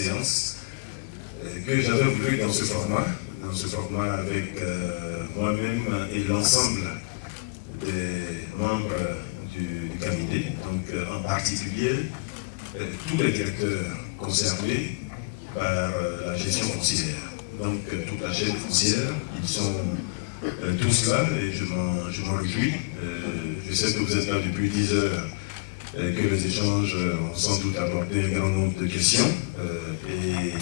séance que j'avais voulu dans ce format avec moi-même et l'ensemble des membres du comité, donc en particulier tous les directeurs concernés par la gestion foncière. Donc toute la chaîne foncière, ils sont tous là et je m'en réjouis. Je sais que vous êtes là depuis 10 heures et que les échanges ont sans doute abordé un grand nombre de questions et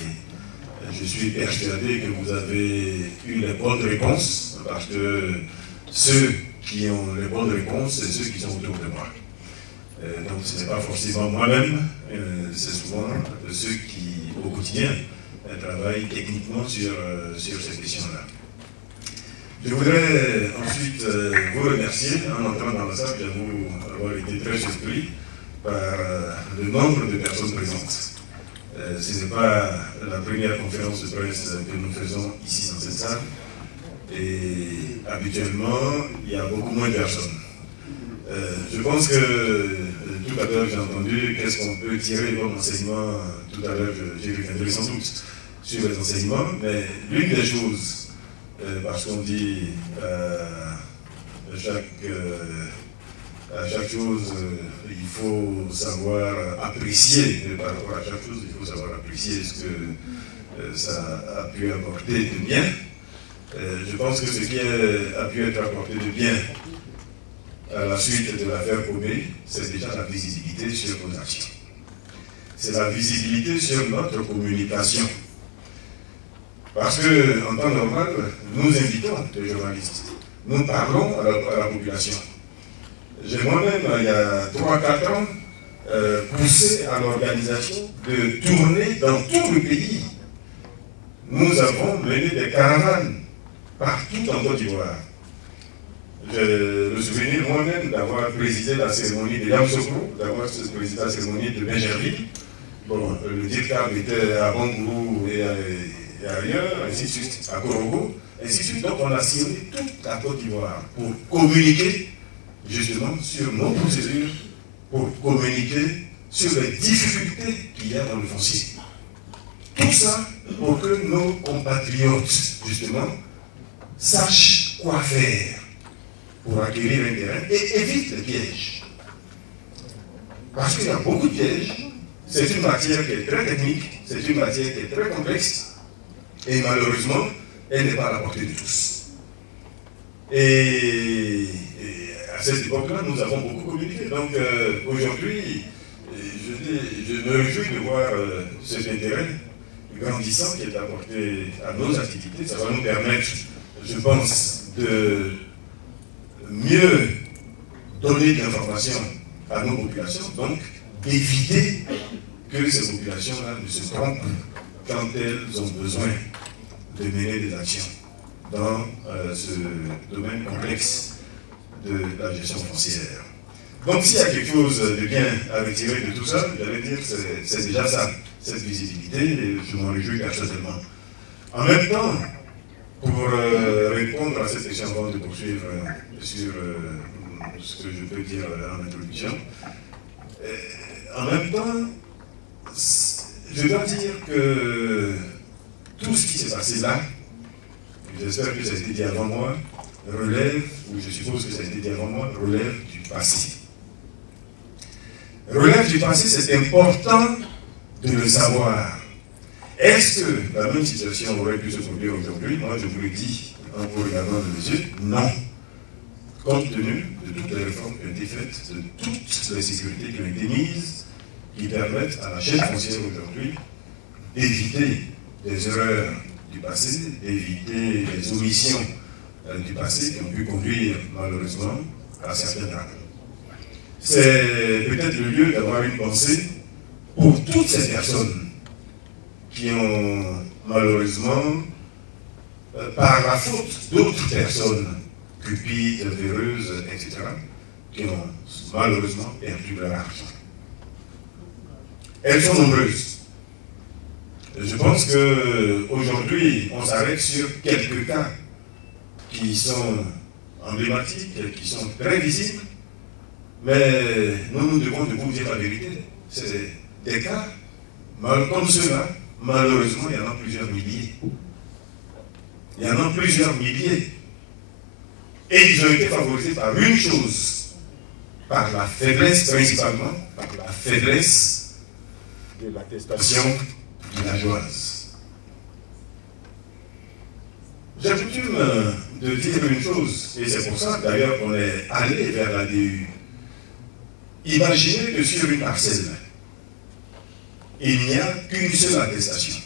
je suis persuadé que vous avez eu les bonnes réponses parce que ceux qui ont les bonnes réponses, c'est ceux qui sont autour de moi. Donc ce n'est pas forcément moi-même, c'est souvent ceux qui, au quotidien, travaillent techniquement sur ces questions-là. Je voudrais ensuite vous remercier. En entrant dans la salle, j'avoue avoir été très surpris par le nombre de personnes présentes. Ce n'est pas la première conférence de presse que nous faisons ici dans cette salle. Et habituellement, il y a beaucoup moins de personnes. Je pense que tout à l'heure, j'ai entendu qu'est-ce qu'on peut tirer comme enseignement. Tout à l'heure, j'y reviendrai sans doute sur les enseignements, mais l'une des choses, parce qu'on dit à chaque chose, il faut savoir apprécier, par rapport à chaque chose, il faut savoir apprécier ce que ça a pu apporter de bien. Je pense que ce qui a pu être apporté de bien à la suite de l'affaire Kobé, c'est déjà la visibilité sur nos actions. C'est la visibilité sur notre communication. Parce qu'en temps normal, nous invitons les journalistes. Nous parlons à la population. J'ai moi-même, il y a 3-4 ans, poussé à l'organisation de tourner dans tout le pays. Nous avons mené des caravanes partout en Côte d'Ivoire. J'ai le souvenir moi-même d'avoir présidé la cérémonie de Yamoussoukro, d'avoir présidé la cérémonie de Benjerville. Bon, le dictat était à Bangourou et ailleurs, ainsi de suite, à Korogo, ainsi de suite. Donc on a sillonné toute la Côte d'Ivoire pour communiquer justement sur nos procédures, pour communiquer sur les difficultés qu'il y a dans le foncier. Tout ça pour que nos compatriotes, justement, sachent quoi faire pour acquérir un terrain et évite les pièges. Parce qu'il y a beaucoup de pièges. C'est une matière qui est très technique, c'est une matière qui est très complexe, et malheureusement, elle n'est pas à la portée de tous. Et à cette époque-là, nous avons beaucoup communiqué. Donc aujourd'hui, je me réjouis de voir cet intérêt grandissant qui est apporté à nos activités. Ça va nous permettre, je pense, de mieux donner de l'information à nos populations, donc d'éviter que ces populations-là ne se trompent quand elles ont besoin de mener des actions dans ce domaine complexe de la gestion foncière. Donc s'il y a quelque chose de bien à retirer de tout ça, j'allais dire que c'est déjà ça, cette visibilité, et je m'en réjouis personnellement. En même temps, pour répondre à cette question avant de poursuivre sur ce que je peux dire en introduction, en même temps, je dois dire que tout ce qui s'est passé là, j'espère que ça a été dit avant moi, relève, ou je suppose que ça a été dit avant moi, relève du passé. Relève du passé, c'est important de le savoir. Est-ce que la même situation aurait pu se produire aujourd'hui? Moi, je vous le dis en vous regardant dans les yeux, non. Compte tenu de toutes les réformes qui ont été faites, de toutes les sécurités qui ont été mises, qui permettent à la chaîne foncière aujourd'hui d'éviter des erreurs du passé, d'éviter les omissions du passé qui ont pu conduire malheureusement à certains drames. C'est peut-être le lieu d'avoir une pensée pour toutes ces personnes qui ont malheureusement, par la faute d'autres personnes, cupides, véreuses, etc., qui ont malheureusement perdu leur argent. Elles sont nombreuses. Je pense qu'aujourd'hui, on s'arrête sur quelques cas qui sont emblématiques, qui sont très visibles, mais nous devons de vous dire la vérité. C'est des cas, comme ceux-là, malheureusement, il y en a plusieurs milliers. Il y en a plusieurs milliers. Et ils ont été favorisés par une chose, par la faiblesse principalement, par la faiblesse de l'attestation villageoise. J'ai coutume de dire une chose, et c'est pour ça d'ailleurs qu'on est allé vers la DU. Imaginez que sur une parcelle, il n'y a qu'une seule attestation.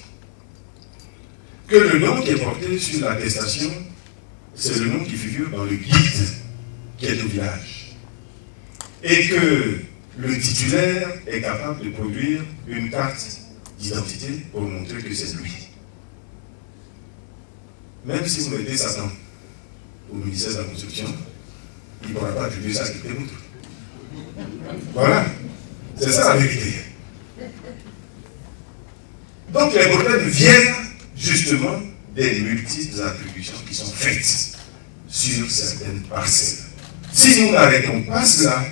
Que le nom qui est porté sur l'attestation, c'est le nom qui figure dans le guide qui est au village. Et que le titulaire est capable de produire une carte d'identité pour montrer que c'est lui. Même si vous mettez Satan au ministère de la Construction, il ne pourra pas attribuer ça à quelqu'un d'autre. Voilà. C'est ça la vérité. Donc les problèmes viennent justement des multiples attributions qui sont faites sur certaines parcelles. Si nous n'arrêtons pas cela,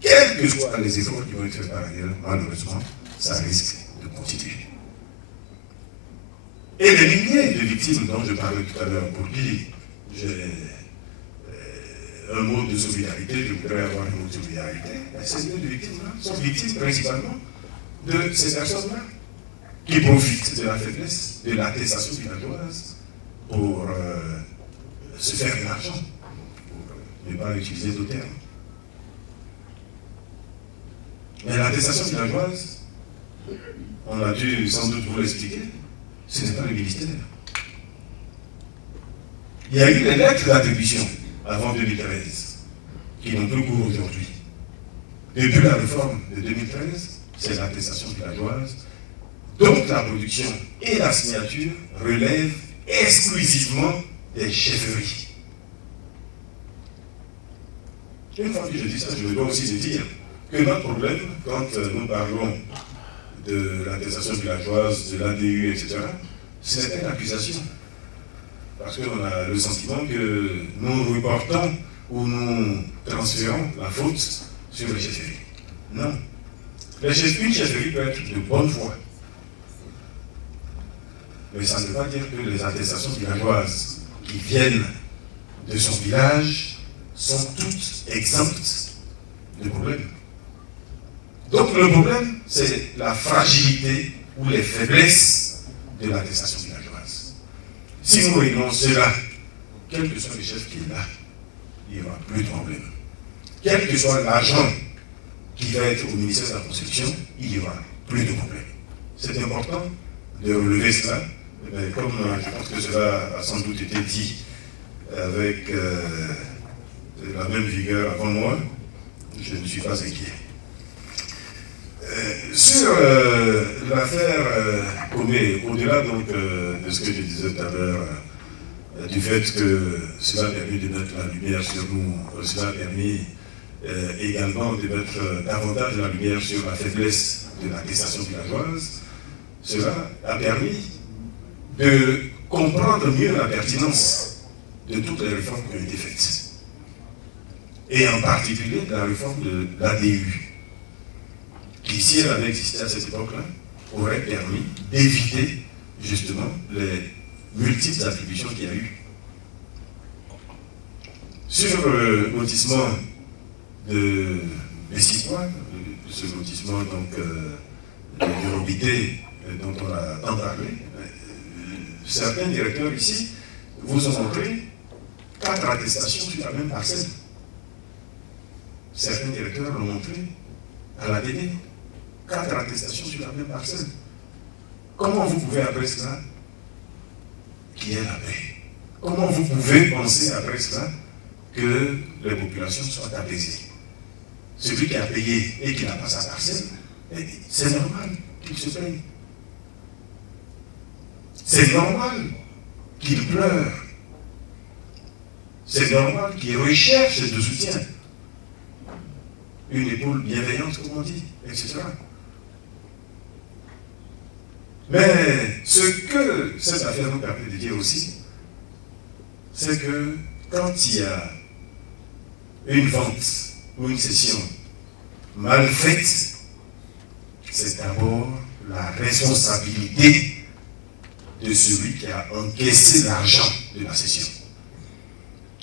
quels que soient les efforts qui vont être faits par ailleurs, malheureusement, ça risque de continuer. Et les milliers de victimes dont je parlais tout à l'heure, pour qui j'ai un mot de solidarité, je voudrais avoir un mot de solidarité, ces milliers de victimes-là sont victimes principalement de ces personnes-là qui profitent de la faiblesse de l'attestation villageoise pour se faire de l'argent, pour ne pas utiliser d'autres termes. Mais l'attestation villageoise, on a dû sans doute vous l'expliquer, ce n'est pas le ministère. Il y a eu des lettres d'attribution avant 2013 qui n'ont plus cours aujourd'hui. Depuis la réforme de 2013, c'est l'attestation villageoise. Donc la production et la signature relèvent exclusivement des chefferies. Une fois que je dis ça, je dois aussi dire que notre problème, quand nous parlons de l'attestation villageoise, de l'ADU, etc., ce n'est pas une accusation. Parce qu'on a le sentiment que nous reportons ou nous transférons la faute sur les chefferies. Non. Une chefferie peut être de bonne foi. Mais ça ne veut pas dire que les attestations villageoises qui viennent de son village sont toutes exemptes de problèmes. Donc le problème, c'est la fragilité ou les faiblesses de l'attestation villageoise. Si nous réglons cela, quel que soit le chef qui est là, il n'y aura plus de problème. Quel que soit l'agent qui va être au ministère de la Construction, il n'y aura plus de problème. C'est important de relever cela. Mais comme je pense que cela a sans doute été dit avec la même vigueur avant moi, je ne suis pas inquiet. Sur l'affaire Comé, au-delà donc de ce que je disais tout à l'heure, du fait que cela a permis de mettre la lumière sur nous, cela a permis également de mettre davantage la lumière sur la faiblesse de l'attestation villageoise, cela a permis de comprendre mieux la pertinence de toutes les réformes qui ont été faites. Et en particulier de la réforme de l'ADU, qui, si elle avait existé à cette époque-là, aurait permis d'éviter justement les multiples attributions qu'il y a eu. Sur le lotissement de Messicois, ce lotissement donc de Robité dont on a tant parlé, certains directeurs ici vous ont montré 4 attestations sur la même parcelle. Certains directeurs l'ont montré à la DD. 4 attestations sur la même parcelle. Comment vous pouvez après cela qu'il y ait la paix? Comment vous pouvez penser après cela que les populations soient apaisées? Celui qui a payé et qui n'a pas sa parcelle, c'est normal qu'il se plaigne. C'est normal qu'il pleure. C'est normal qu'il recherche de soutien. Une épaule bienveillante, comme on dit, etc. Mais ce que cette affaire nous permet de dire aussi, c'est que quand il y a une vente ou une cession mal faite, c'est d'abord la responsabilité de celui qui a encaissé l'argent de la cession.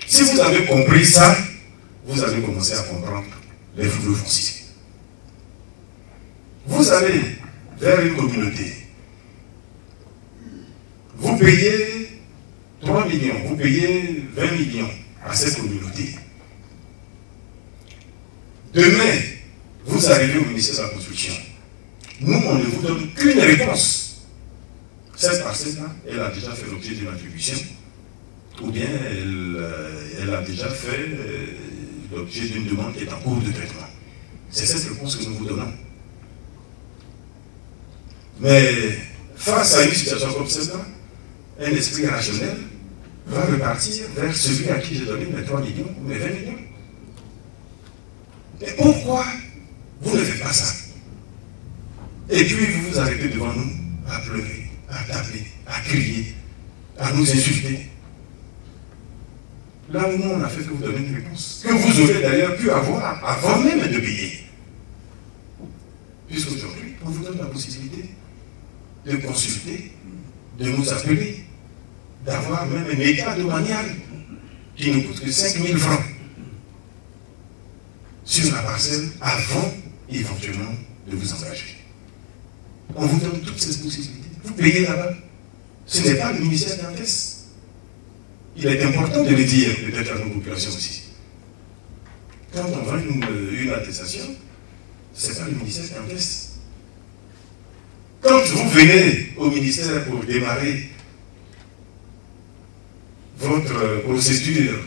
Si vous avez compris ça, vous allez commencer à comprendre les flux fonciers. Vous allez vers une communauté, vous payez 3 millions, vous payez 20 millions à cette communauté. Demain, vous arrivez au ministère de la Construction. Nous, on ne vous donne qu'une réponse. Cette parcelle-là, elle a déjà fait l'objet d'une attribution, ou bien elle a déjà fait l'objet d'une demande qui est en cours de traitement. C'est cette réponse que nous vous donnons. Mais face à une situation comme celle-là, un esprit rationnel va repartir vers celui à qui j'ai donné mes 3 millions ou mes 20 millions. Mais pourquoi vous ne faites pas ça? Et puis vous vous arrêtez devant nous à pleurer, à taper, à crier, à nous insulter. Là où nous on a fait que vous donner une réponse, que vous aurez d'ailleurs pu avoir avant même de payer. Puisqu'aujourd'hui, on vous donne la possibilité de consulter, de nous appeler, d'avoir même un état de manière qui ne coûte que 5 000 francs sur la parcelle avant éventuellement de vous engager. On vous donne toutes ces possibilités. Vous payez là-bas. Ce n'est pas le ministère qui encaisse. Il est important de le dire peut-être à nos populations aussi. Quand on vend une attestation, ce n'est pas le ministère qui encaisse. Quand vous venez au ministère pour démarrer votre procédure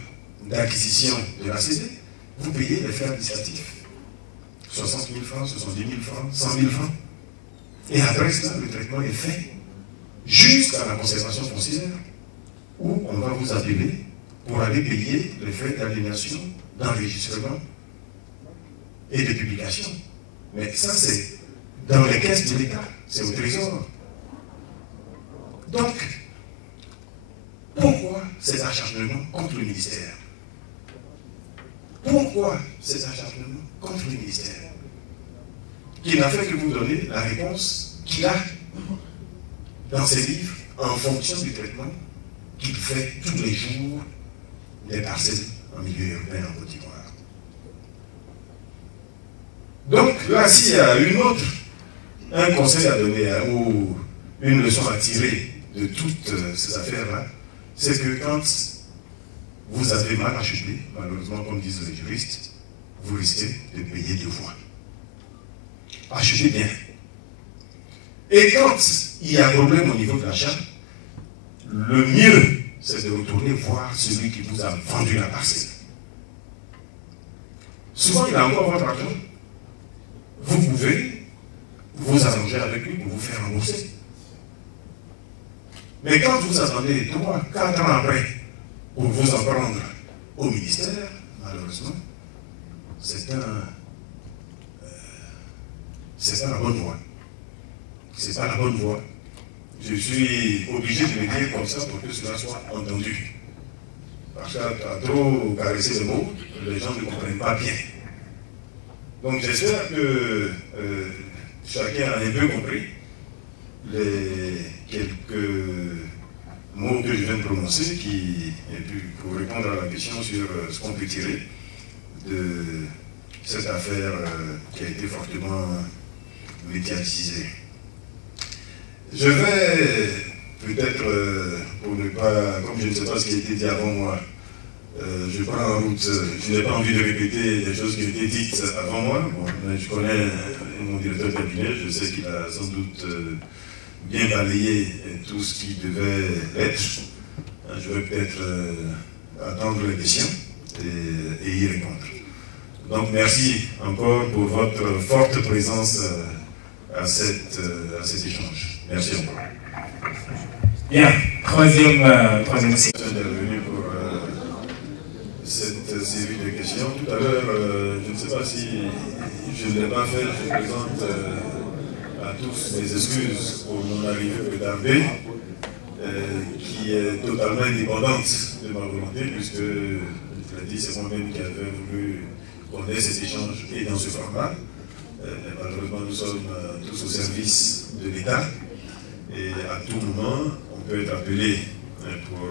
d'acquisition de la CD, vous payez les frais administratifs. 60 000 francs, 70 000 francs, 100 000 francs. Et après cela, le traitement est fait jusqu'à la conservation foncière, où on va vous appeler pour aller payer les frais d'aliénation, d'enregistrement et de publication. Mais ça, c'est dans les caisses de l'État, c'est au trésor. Donc, pourquoi cet acharnement contre le ministère? Pourquoi cet acharnement contre le ministère? Qui n'a fait que vous donner la réponse qu'il a dans ses livres en fonction du traitement qu'il fait tous les jours des parcelles en milieu urbain en Côte d'Ivoire. Donc là, s'il y a un conseil à donner ou une leçon à tirer de toutes ces affaires-là, c'est que quand vous avez mal acheté, malheureusement, comme disent les juristes, vous risquez de payer 2 fois. Achetez bien. Et quand il y a un problème au niveau de l'achat, le mieux, c'est de retourner voir celui qui vous a vendu la parcelle. Souvent, il a encore votre argent. Vous pouvez vous arranger avec lui pour vous faire rembourser. Mais quand vous attendez 3, 4 ans après pour vous en prendre au ministère, malheureusement, c'est pas la bonne voie. C'est pas la bonne voie. Je suis obligé de le dire comme ça pour que cela soit entendu. Parce qu'à trop caresser le mot, les gens ne comprennent pas bien. Donc j'espère que chacun a un peu compris les quelques mots que je viens de prononcer pour répondre à la question sur ce qu'on peut tirer de cette affaire qui a été fortement médiatisée. Je vais peut-être, pour ne pas, comme je ne sais pas ce qui a été dit avant moi, je prends en route, je n'ai pas envie de répéter les choses qui ont été dites avant moi. Bon, mais je connais mon directeur de cabinet, je sais qu'il a sans doute bien balayé tout ce qui devait être. Je vais peut-être attendre les questions et y répondre. Donc merci encore pour votre forte présence à cet échange. Merci encore. Bien, troisième série. Intervenu pour cette série de questions. Tout à l'heure, je ne sais pas si je ne l'ai pas fait, je présente à tous mes excuses pour mon arrivée retardée, qui est totalement indépendante de ma volonté, puisque, je l'ai dit, c'est moi-même qui avais voulu qu'on ait cet échange et dans ce format. Mais malheureusement, nous sommes tous au service de l'État et à tout moment, on peut être appelé pour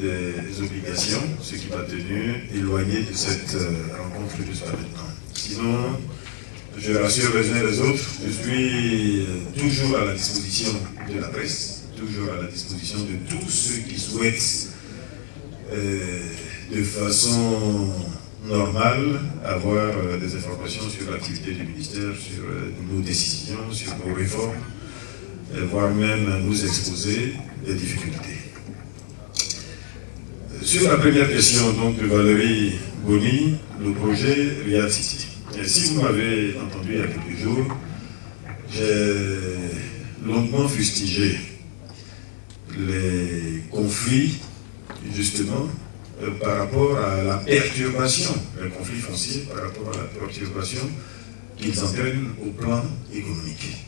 des obligations, ce qui m'a tenu éloigné de cette rencontre jusqu'à maintenant. Sinon, je rassure les uns et les autres, je suis toujours à la disposition de la presse, toujours à la disposition de tous ceux qui souhaitent de façon normale avoir des informations sur l'activité du ministère, sur nos décisions, sur nos réformes, voire même nous exposer des difficultés. Sur la première question donc, de Valérie Boni, le projet Riyad City. Et si vous m'avez entendu il y a quelques jours, j'ai longuement fustigé les conflits, justement, par rapport à la perturbation, les conflits fonciers par rapport à la perturbation qu'ils entraînent au plan économique.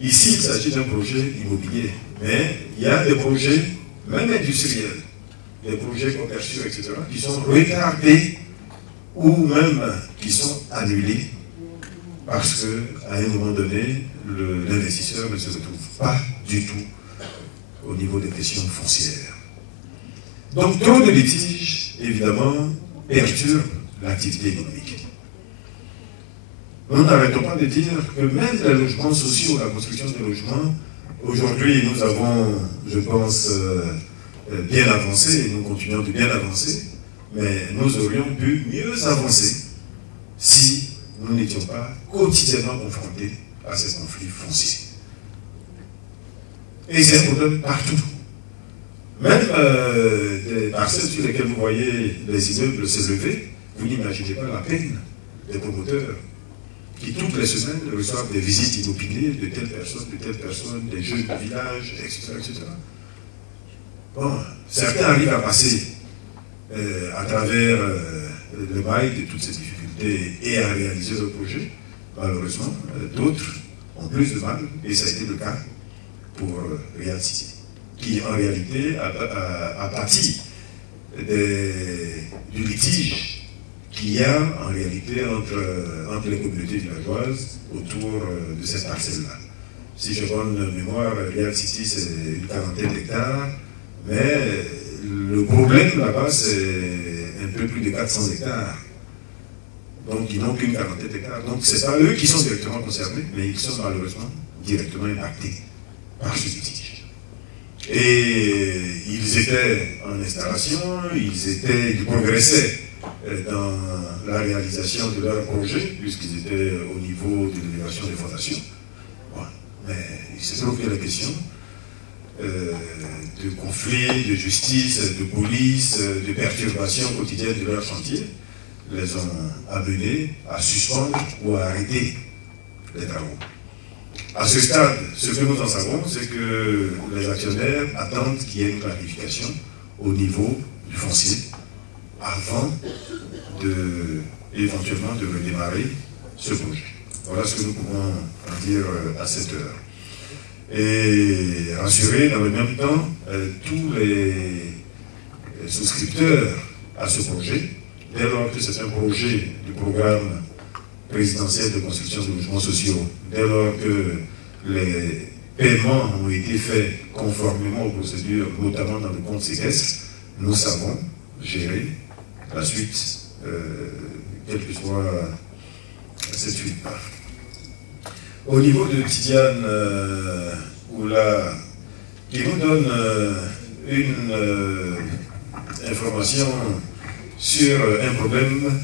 Ici, il s'agit d'un projet immobilier, mais il y a des projets, même industriels, des projets commerciaux, etc., qui sont retardés ou même qui sont annulés parce qu'à un moment donné, l'investisseur ne se retrouve pas du tout au niveau des questions foncières. Donc, trop de litiges, évidemment, perturbent l'activité économique. Nous n'arrêtons pas de dire que même les logements sociaux, la construction des logements, aujourd'hui, nous avons, je pense, bien avancé, et nous continuons de bien avancer, mais nous aurions pu mieux avancer si nous n'étions pas quotidiennement confrontés à ces conflits fonciers. Et c'est un problème partout. Même des parcelles sur lesquelles vous voyez les immeubles s'élever, vous n'imaginez pas la peine des promoteurs qui toutes les semaines reçoivent des visites immobilières de telle personne, des jeunes de village, etc., etc. Bon, certains arrivent à passer à travers le bail de toutes ces difficultés et à réaliser leur projet. Malheureusement, d'autres ont plus de mal, et ça a été le cas pour Riyad City, qui en réalité a pâti du litige qu'il y a en réalité entre les communautés villageoises autour de cette parcelle-là. Si j'ai bonne mémoire, Riyad City, c'est une quarantaine d'hectares, mais le problème là-bas, c'est un peu plus de 400 hectares. Donc, ils n'ont qu'une quarantaine d'hectares. Donc, ce n'est pas eux qui sont directement concernés, mais ils sont malheureusement directement impactés par ce litige. Et ils étaient en installation, ils progressaient dans la réalisation de leur projet, puisqu'ils étaient au niveau de l'élévation des fondations. Bon. Mais il se trouve que la question de conflits, de justice, de police, de perturbations quotidiennes de leur chantier les ont amenés à suspendre ou à arrêter les travaux. À ce stade, ce que nous en savons, c'est que les actionnaires attendent qu'il y ait une clarification au niveau du foncier avant éventuellement de redémarrer ce projet. Voilà ce que nous pouvons en dire à cette heure. Et rassurer dans le même temps tous les souscripteurs à ce projet, dès lors que c'est un projet du programme présidentiel de construction de logements sociaux, dès lors que les paiements ont été faits conformément aux procédures, notamment dans le compte séquestre, nous savons gérer la suite, quelle que soit cette suite-là. Au niveau de Tidiane Oula, qui nous donne une information sur un problème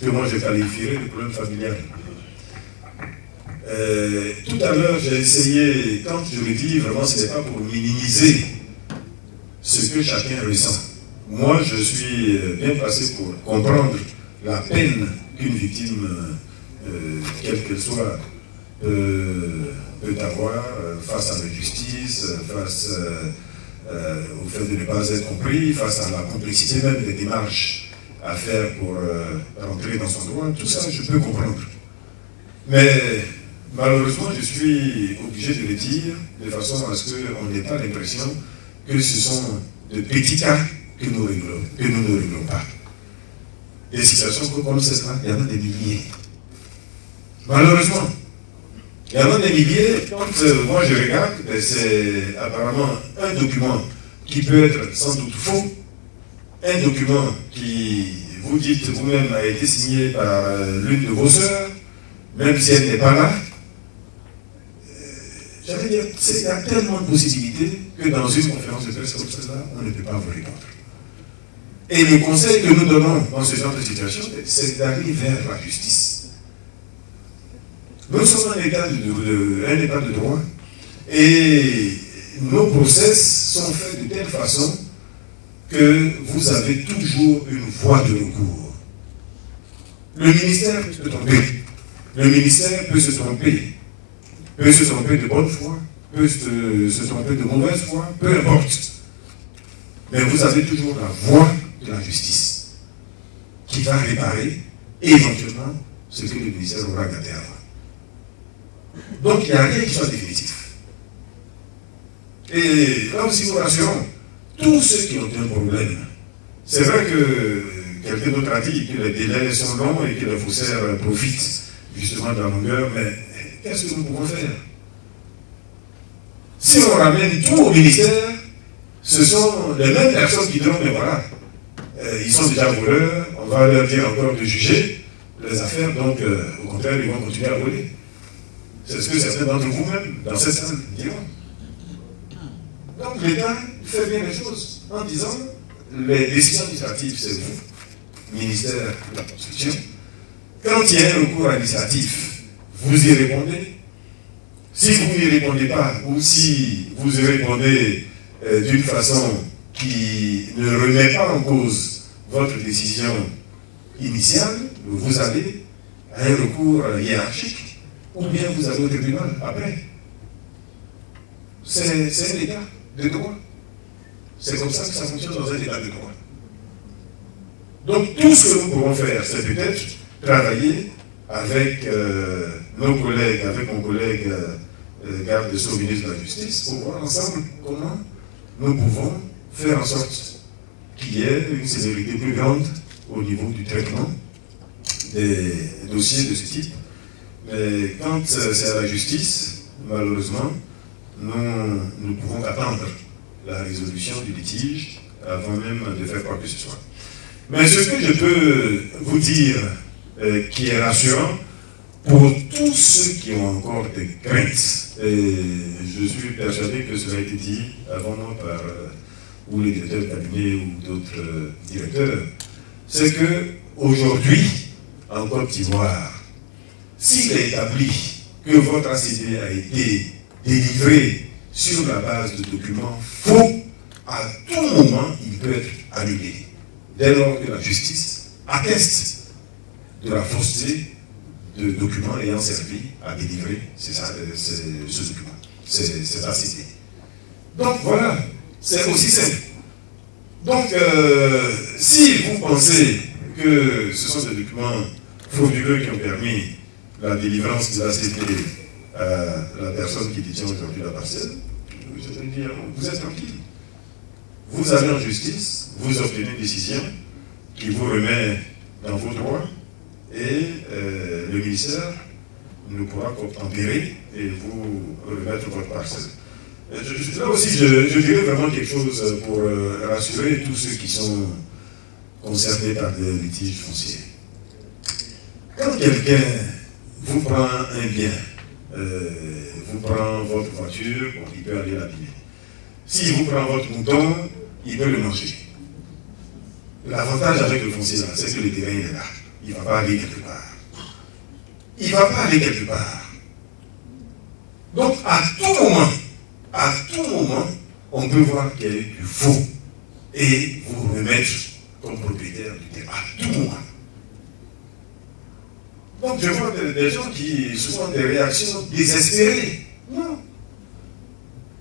que moi je qualifierais de problème familial. Tout à l'heure, j'ai essayé, quand je le dis, vraiment, ce n'est pas pour minimiser ce que chacun ressent. Moi, je suis bien placé pour comprendre la peine qu'une victime, quelle qu'elle soit, peut avoir face à l'injustice, face au fait de ne pas être compris, face à la complexité même des démarches à faire pour rentrer dans son droit. Tout ça, je peux comprendre. Mais malheureusement, je suis obligé de le dire de façon à ce qu'on n'ait pas l'impression que ce sont de petits cas que nous ne réglons pas. Des situations comme celle-là, il y en a des milliers. Malheureusement. L'amende des milliers, quand moi je regarde, c'est apparemment un document qui peut être sans doute faux, un document qui, vous dites vous-même, a été signé par l'une de vos sœurs, même si elle n'est pas là. J'allais dire, il y a tellement de possibilités que dans une conférence de presse comme celle-là, on ne peut pas vous répondre. Et le conseil que nous donnons dans ce genre de situation, c'est d'aller vers la justice. Nous sommes un État de droit et nos process sont faits de telle façon que vous avez toujours une voie de recours. Le ministère peut se tromper. Le ministère peut se tromper. Peut se tromper de bonne foi, peut se tromper de mauvaise foi, peu importe. Mais vous avez toujours la voie de la justice qui va réparer éventuellement ce que le ministère aura gardé avant. Donc il n'y a rien qui soit définitif. Et là aussi nous rassurons tous ceux qui ont un problème. C'est vrai que quelqu'un d'autre a dit que les délais sont longs et que les faussaires profitent justement de la longueur, mais qu'est-ce que nous pouvons faire? Si on ramène tout au ministère, ce sont les mêmes personnes qui diront, mais voilà, ils sont déjà voleurs, on va leur dire encore de juger les affaires, donc au contraire, ils vont continuer à voler. C'est ce que certains d'entre vous-même, dans cette salle, diront. Donc l'État fait bien les choses en disant, les décisions administratives, c'est vous, ministère de la Construction. Quand il y a un recours administratif, vous y répondez. Si vous n'y répondez pas, ou si vous y répondez d'une façon qui ne remet pas en cause votre décision initiale, vous allez à un recours hiérarchique, ou bien vous allez au tribunal après. C'est un État de droit. C'est comme ça que ça fonctionne dans un État de droit. Donc tout ce que nous pouvons faire, c'est peut-être travailler avec nos collègues, avec mon collègue garde de Sceaux, ministre de la Justice, pour voir ensemble comment nous pouvons faire en sorte qu'il y ait une célérité plus grande au niveau du traitement des dossiers de ce type. Mais quand c'est à la justice, malheureusement, nous ne pouvons qu'attendre la résolution du litige avant même de faire quoi que ce soit. Mais ce que je peux vous dire qui est rassurant, pour tous ceux qui ont encore des craintes, et je suis persuadé que cela a été dit avant moi par ou les directeurs de cabinet ou d'autres directeurs, c'est qu'aujourd'hui, en Côte d'Ivoire, s'il est établi que votre ACD a été délivré sur la base de documents faux, à tout moment, il peut être annulé, dès lors que la justice atteste de la fausseté de documents ayant servi à délivrer ce document, cet ACD. Donc voilà, c'est aussi simple. Donc, si vous pensez que ce sont des documents frauduleux qui ont permis la délivrance de l'ACD à la personne qui détient aujourd'hui la parcelle, je veux dire, vous êtes tranquille. Vous allez en justice, vous obtenez une décision qui vous remet dans vos droits et le ministère ne pourra qu'obtempérer et vous remettre votre parcelle. Là aussi, je dirais vraiment quelque chose pour rassurer tous ceux qui sont concernés par des litiges fonciers. Quand quelqu'un vous prend un bien, vous prend votre voiture, bon, il peut aller l'abîmer. S'il vous prend votre mouton, il peut le manger. L'avantage avec le foncier, c'est que le terrain est là. Il ne va pas aller quelque part. Il ne va pas aller quelque part. Donc, à tout moment, on peut voir qu'il y a du faux et vous remettre comme propriétaire du terrain. À tout moment. Donc, je vois des gens qui souvent des réactions désespérées. Non.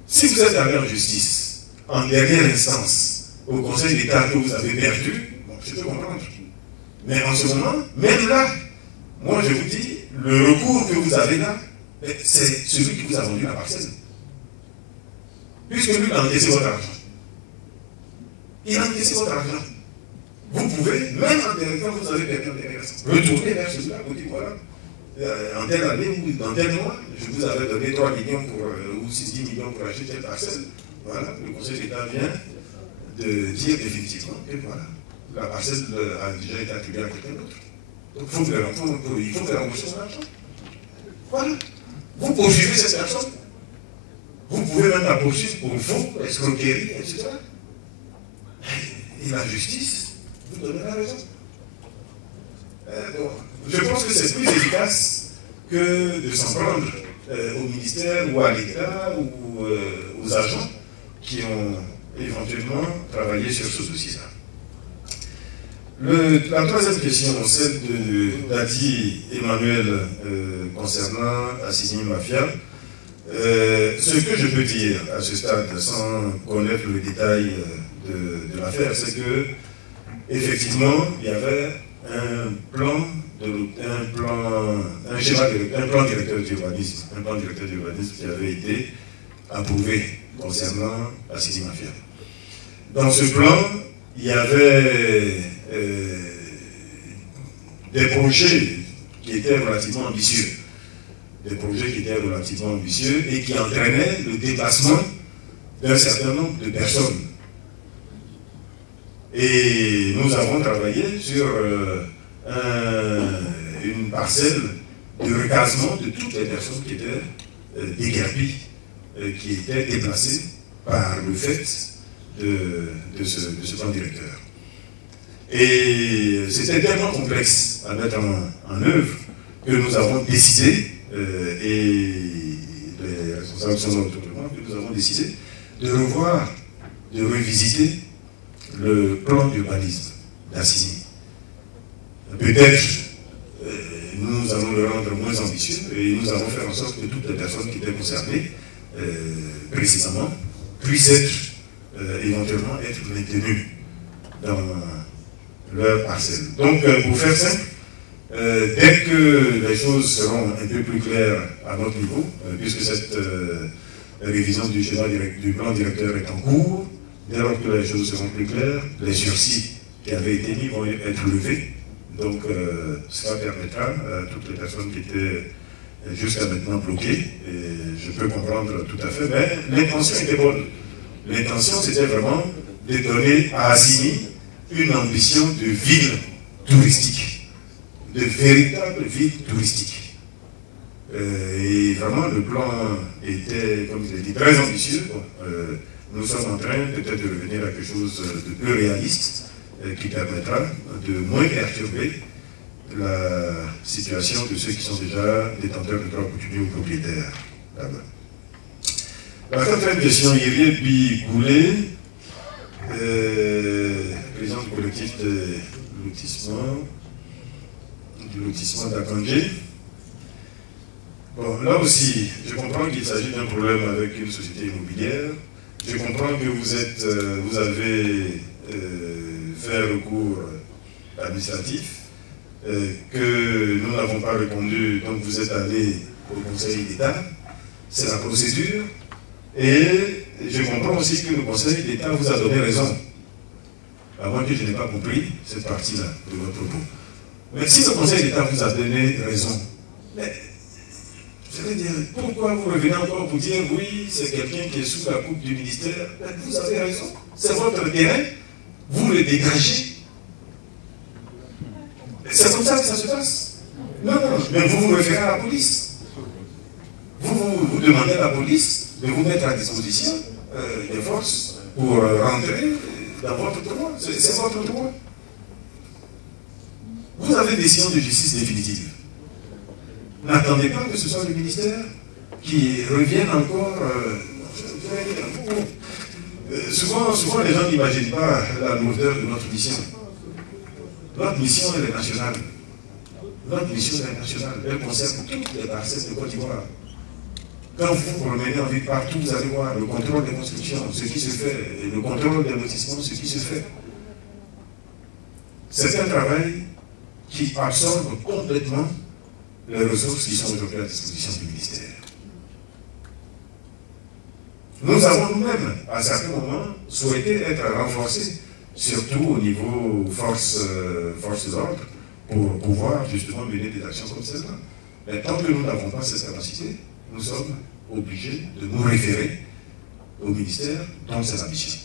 Si vous êtes allé en justice, en dernière instance, au Conseil d'État que vous avez perdu, bon, je peux comprendre. Mais en ce moment, même là, moi je vous dis, le recours que vous avez là, c'est celui qui vous a vendu la parcelle. Puisque lui, il a encaissé votre argent. Il a encaissé votre argent. Vous pouvez, même en dernière, quand vous avez perdu en dernière instance, retourner vers celui-là, vous dire voilà, en telle année ou dans tel mois, je vous avais donné 3 millions ou 10 millions pour acheter telle parcelle. Voilà, le Conseil d'État vient de dire définitivement que voilà, la parcelle a déjà été attribuée à quelqu'un d'autre. Donc il faut faire rembourser son argent. Voilà. Vous poursuivez cette personne. Vous pouvez même la poursuivre pour faux, escroquerie, etc. Et la justice vous donnera raison. Donc, je pense que c'est plus efficace que de s'en prendre au ministère ou à l'État ou aux agents qui ont éventuellement travaillé sur ce dossier-là. La troisième question, celle d'Adi Emmanuel concernant Assini Mafia. Ce que je peux dire à ce stade, sans connaître le détail de l'affaire, c'est que effectivement, il y avait un plan directeur d'urbanisme qui avait été approuvé concernant Assini Mafia. Dans ce plan, il y avait des projets qui étaient relativement ambitieux. Et qui entraînaient le déplacement d'un certain nombre de personnes. Et nous avons travaillé sur une parcelle de recasement de toutes les personnes qui étaient déguerpies, qui étaient déplacées par le fait de ce plan directeur. Et c'était tellement complexe à mettre en œuvre que nous avons décidé, et les responsables sont autour de moi, que nous avons décidé de revoir, de revisiter le plan d'urbanisme d'Assini. Peut-être nous allons le rendre moins ambitieux et nous allons faire en sorte que toutes les personnes qui étaient concernées précisément puissent éventuellement être maintenues dans leur parcelle. Donc, pour faire simple, dès que les choses seront un peu plus claires à notre niveau, puisque cette révision du schéma du plan directeur est en cours, dès lors que les choses seront plus claires, les sursis qui avaient été mis vont être levés. Donc, cela permettra à toutes les personnes qui étaient jusqu'à maintenant bloquées, et je peux comprendre tout à fait, mais l'intention était bonne. L'intention, c'était vraiment de donner à Assini une ambition de ville touristique, de véritable ville touristique. Et vraiment, le plan était, comme je l'ai dit, très ambitieux. Bon, nous sommes en train peut-être de revenir à quelque chose de plus réaliste, qui permettra de moins perturber la situation de ceux qui sont déjà détenteurs de droits coutumiers ou propriétaires là-bas. La quatrième question, Yérie Goulet, président du collectif de lotissement d'Akandjé. Bon, là aussi, je comprends qu'il s'agit d'un problème avec une société immobilière. Je comprends que vous avez fait recours administratif, que nous n'avons pas répondu, donc vous êtes allé au Conseil d'État. C'est la procédure. Et je comprends aussi que le Conseil d'État vous a donné raison. À moins que je n'ai pas compris cette partie-là de votre propos. Mais si le Conseil d'État vous a donné raison, mais je vais dire, pourquoi vous revenez encore pour dire oui, c'est quelqu'un qui est sous la coupe du ministère? Mais vous avez raison, c'est votre terrain, vous le dégagez. C'est comme ça que ça se passe. Non, mais vous vous référez à la police. Vous demandez à la police de vous mettre à disposition des forces pour rentrer dans votre droit. C'est votre droit. Vous avez une décision de justice définitive. N'attendez pas que ce soit le ministère qui revienne encore. Souvent, les gens n'imaginent pas la lourdeur de notre mission. Notre mission, elle est nationale. Notre mission, elle est nationale. Elle concerne toutes les parcelles de Côte d'Ivoire. Quand vous promenez en ville partout, vous allez voir le contrôle des constructions, ce qui se fait, et le contrôle des lotissements, ce qui se fait. C'est un travail qui absorbe complètement les ressources qui sont aujourd'hui à disposition du ministère. Nous avons nous-mêmes, à certains moments, souhaité être renforcés, surtout au niveau forces d'ordre, pour pouvoir justement mener des actions comme celle-là. Mais tant que nous n'avons pas cette capacité, nous sommes obligés de nous référer au ministère dont c'est la mission.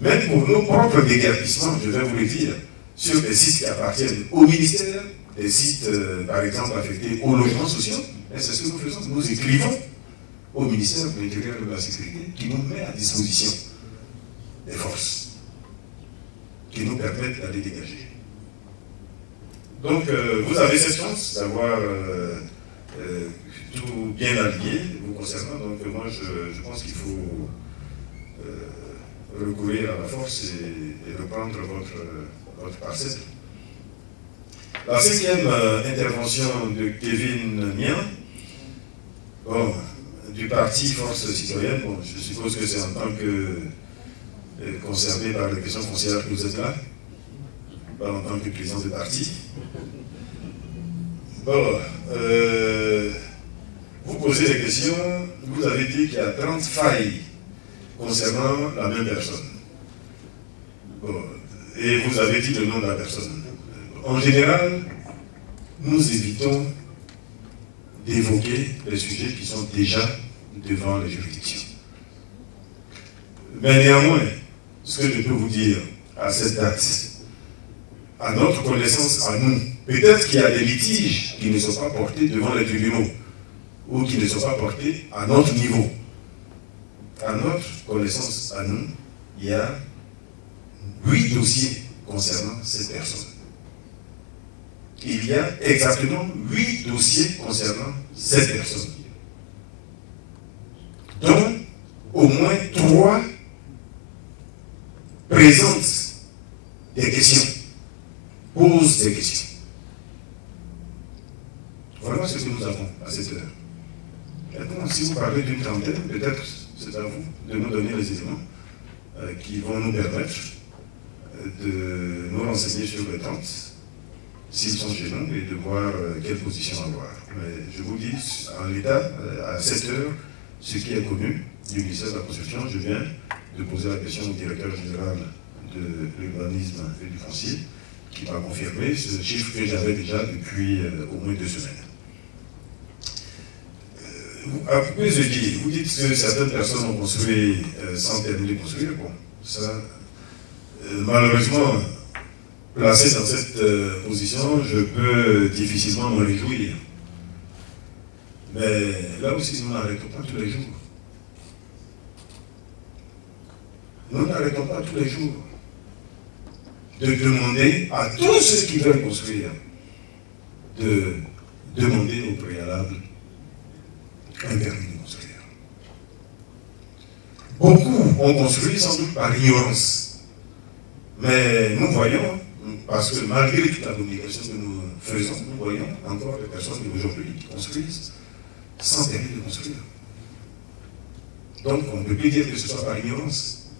Même pour nos propres déguerpissements, je vais vous le dire, sur des sites qui appartiennent au ministère, des sites, par exemple, affectés aux logements sociaux, et c'est ce que nous faisons. Nous écrivons au ministère de l'Intérieur et de la Sécurité qui nous met à disposition des forces qui nous permettent d'aller dégager. Donc, vous avez cette chance d'avoir tout bien allié vous concernant. Donc, moi, je pense qu'il faut recourir à la force et reprendre votre parcelle. La cinquième intervention de Kevin Nian, bon, du parti Force Citoyenne, bon, je suppose que c'est en tant que concerné par les questions foncières que vous êtes là, pas en tant que président du parti. Bon, vous posez des questions, vous avez dit qu'il y a 30 failles concernant la même personne. Bon, et vous avez dit le nom de la personne. En général, nous évitons d'évoquer les sujets qui sont déjà devant les juridictions. Mais néanmoins, ce que je peux vous dire à cette date, à notre connaissance, à nous, peut-être qu'il y a des litiges qui ne sont pas portés devant les tribunaux ou qui ne sont pas portés à notre niveau. À notre connaissance, à nous, il y a 8 dossiers concernant cette personne. Il y a exactement 8 dossiers concernant cette personne, dont au moins 3 présentent des questions, posent des questions. Voilà ce que nous avons à cette heure. Maintenant, si vous parlez d'une trentaine, peut-être c'est à vous de nous donner les éléments qui vont nous permettre de nous renseigner sur les 30, s'ils sont chez nous, et de voir quelle position avoir. Mais je vous dis, en l'état, à 7 heures, ce qui est connu du ministère de la Construction, je viens de poser la question au directeur général de l'urbanisme et du foncier, qui m'a confirmé ce chiffre que j'avais déjà depuis au moins 2 semaines. À propos de ce qui, vous dites que certaines personnes ont construit sans terminer de construire. Bon, ça, malheureusement, placé dans cette position, je peux difficilement me réjouir. Mais là aussi, nous n'arrêtons pas tous les jours. Nous n'arrêtons pas tous les jours de demander à tous ceux qui veulent construire de demander au préalable un permis de construire. Beaucoup ont construit sans doute par ignorance. Mais nous voyons, parce que malgré toute la communication que nous faisons, nous voyons encore des personnes aujourd'hui qui construisent sans permis de construire. Donc on ne peut plus dire que ce soit par ignorance.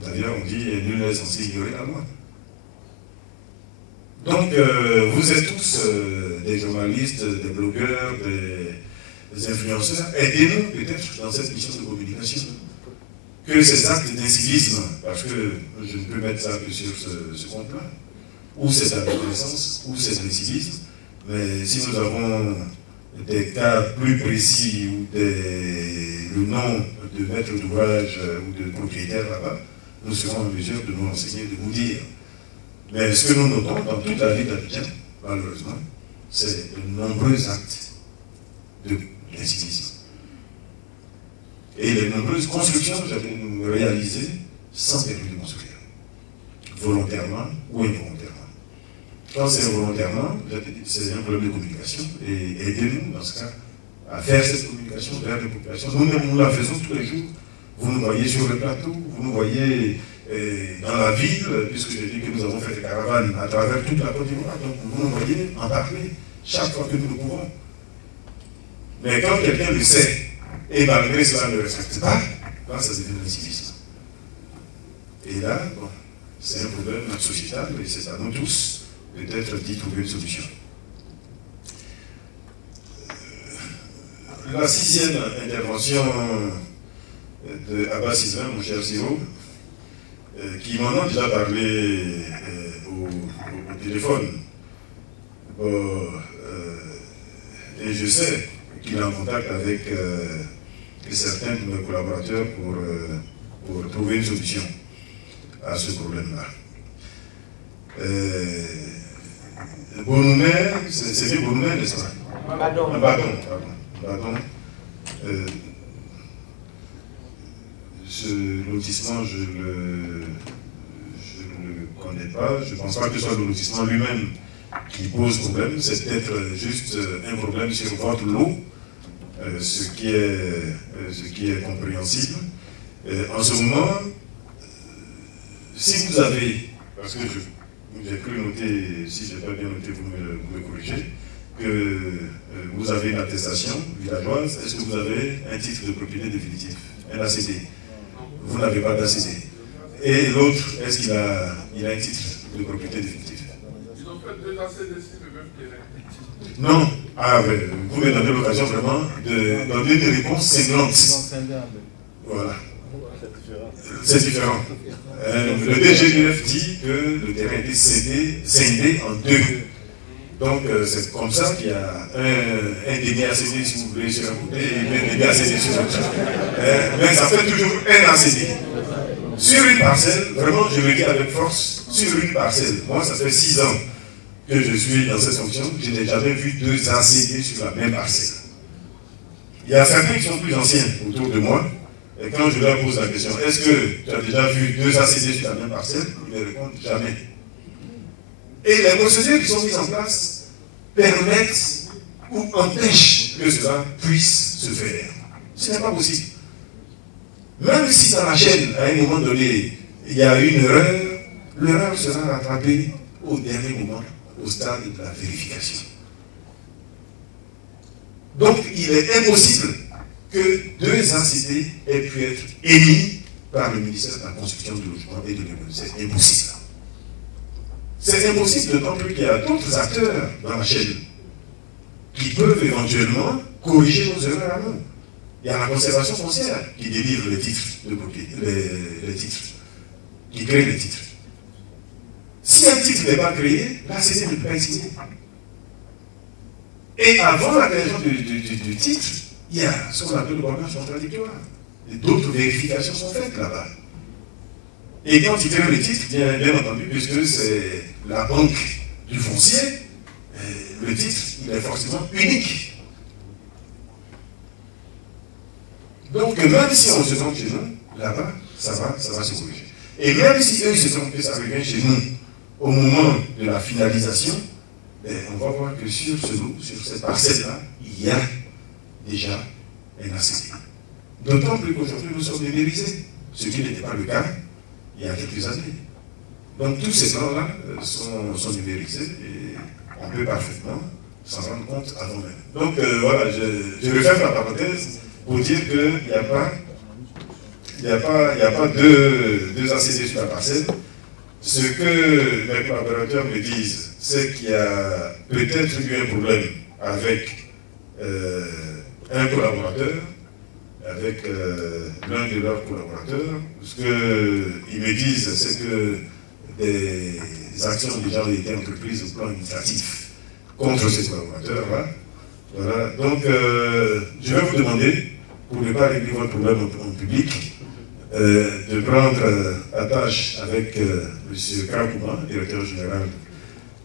D'ailleurs on dit nul n'est censé ignorer la loi. Donc vous êtes tous des journalistes, des blogueurs, des influenceurs. Aidez-nous peut-être dans cette mission de communication. Que ces actes d'incivisme, parce que je ne peux mettre ça que sur ce compte-là, ou c'est de la reconnaissance, ou c'est de l'incivisme, mais si nous avons des cas plus précis ou le nom de maître d'ouvrage ou de propriétaire là-bas, nous serons en mesure de nous renseigner, de vous dire. Mais ce que nous notons dans toute la ville d'Abidjan, malheureusement, c'est de nombreux actes d'incivisme. Et les nombreuses constructions que j'avais réalisées sans permis de construire, volontairement ou involontairement. Quand c'est volontairement, c'est un problème de communication, et aidez-nous dans ce cas à faire cette communication vers les populations. Nous-mêmes, nous la faisons tous les jours. Vous nous voyez sur le plateau, vous nous voyez dans la ville, puisque j'ai dit que nous avons fait des caravanes à travers toute la Côte d'Ivoire, donc vous nous voyez en parler chaque fois que nous le pouvons. Mais quand quelqu'un le sait, et malgré cela ne le respecte pas, là ça devient l'incivisme. Et là, bon, c'est un problème sociétal, et c'est à nous tous peut-être d'y trouver une solution. La 6e intervention de Abbas Sylvain, mon cher Siro, qui m'en a déjà parlé au téléphone. Bon, et je sais qu'il est en contact avec certains de mes collaborateurs pour trouver une solution à ce problème-là. Bonoumé, c'est bien Bonoumé, n'est-ce pas? Pardon. Ce lotissement, je ne le connais pas. Je ne pense pas que ce soit le lotissement lui-même qui pose problème. C'est peut-être juste un problème sur votre lot, ce qui est compréhensible. En ce moment, si vous avez, parce que j'ai cru noter, si je n'ai pas bien noté, vous me corrigez, que vous avez une attestation villageoise, est-ce que vous avez un titre de propriété définitif, un ACD? Vous n'avez pas d'ACD. Et l'autre, est-ce qu'il a un titre de propriété définitif? Ils ont fait 2 ACD sur le même terrain. Non. Ah oui, vous me donnez l'occasion vraiment de donner des réponses cinglantes. Voilà. C'est différent. Le DGDF dit que le terrain était scindé en 2. Donc c'est comme ça qu'il y a un demi-ACD, si vous voulez, sur un côté et un demi-ACD sur l'autre. Mais ça fait toujours un ACD. Sur une parcelle, vraiment, je le dis avec force, sur une parcelle, moi ça fait 6 ans que je suis dans cette fonction, je n'ai jamais vu 2 ACD sur la même parcelle. Il y a certains qui sont plus anciens autour de moi, et quand je leur pose la question, est-ce que tu as déjà vu 2 ACD sur la même parcelle? Ils me répondent jamais. Et les procédures qui sont mises en place permettent ou empêchent que cela puisse se faire. Ce n'est pas possible. Même si dans la chaîne, à un moment donné, il y a une erreur, l'erreur sera rattrapée au dernier moment, au stade de la vérification. Donc, il est impossible que 2 ACD aient pu être émis par le ministère de la Construction, du Logement et de l'Urbanisme. C'est impossible. C'est impossible, d'autant plus qu'il y a d'autres acteurs dans la chaîne qui peuvent éventuellement corriger nos erreurs à nous. Il y a la conservation foncière qui délivre les titres de propriété, les titres, qui crée les titres. Si un titre n'est pas créé, l'ACD ne peut pas être signé. Et avant la création du titre, il y a ce qu'on appelle le blocage contradictoire. Et d'autres vérifications sont faites là-bas. Et quand il crée le titre, bien entendu, puisque c'est la banque du foncier, le titre, il est forcément unique. Donc, même si on se trompe chez nous, là-bas, ça va se corriger. Et même si eux se trompent, ça revient chez nous au moment de la finalisation, on va voir que sur ce lot, sur cette parcelle-là, il y a déjà un ACD. D'autant plus qu'aujourd'hui, nous sommes numérisés, ce qui n'était pas le cas il y a quelques années. Donc, tous ces plans-là sont numérisés et on peut parfaitement s'en rendre compte avant même. Donc, voilà, je referme la parenthèse pour dire qu'il n'y a pas deux ACD sur la parcelle. Ce que mes collaborateurs me disent, c'est qu'il y a peut-être eu un problème avec un collaborateur, avec l'un de leurs collaborateurs. Ce qu'ils me disent, c'est que des actions déjà ont été entreprises au plan administratif contre ces collaborateurs-là. Voilà. Donc, je vais vous demander, pour ne pas régler votre problème en public, de prendre attache avec M. Karakouma, directeur général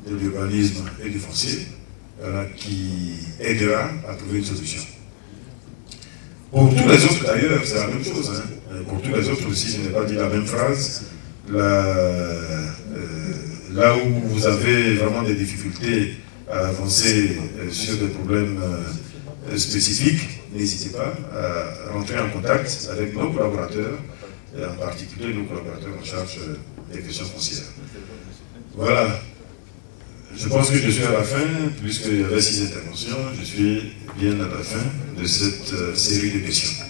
de l'urbanisme et du foncier, voilà, qui aidera à trouver une solution. Pour tous les autres d'ailleurs, c'est la même chose. Hein. Pour tous les autres aussi, je n'ai pas dit la même phrase. Là où vous avez vraiment des difficultés à avancer sur des problèmes spécifiques, n'hésitez pas à rentrer en contact avec nos collaborateurs, et en particulier nos collaborateurs en charge des questions foncières. Voilà. Je pense que je suis à la fin, puisqu'il y avait 6 interventions, je suis bien à la fin de cette série de questions.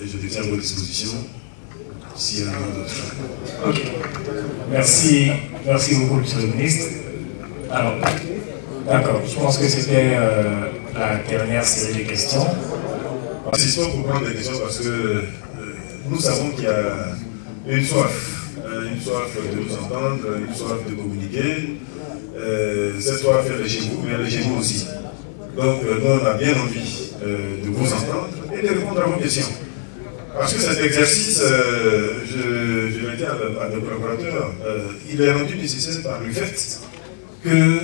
Et je me tiens à votre disposition s'il y en a d'autres. Ok. Merci beaucoup, M. le ministre. Alors, d'accord, je pense que c'était la dernière série de questions. Insistons pour prendre des questions parce que nous savons qu'il y a une soif de nous entendre, une soif de communiquer. Cette soif, elle est chez vous, mais elle est chez nous aussi. Donc, nous, on a bien envie de vous entendre et de répondre à vos questions. Parce que cet exercice, je l'ai dit à nos collaborateurs, il est rendu nécessaire par le fait que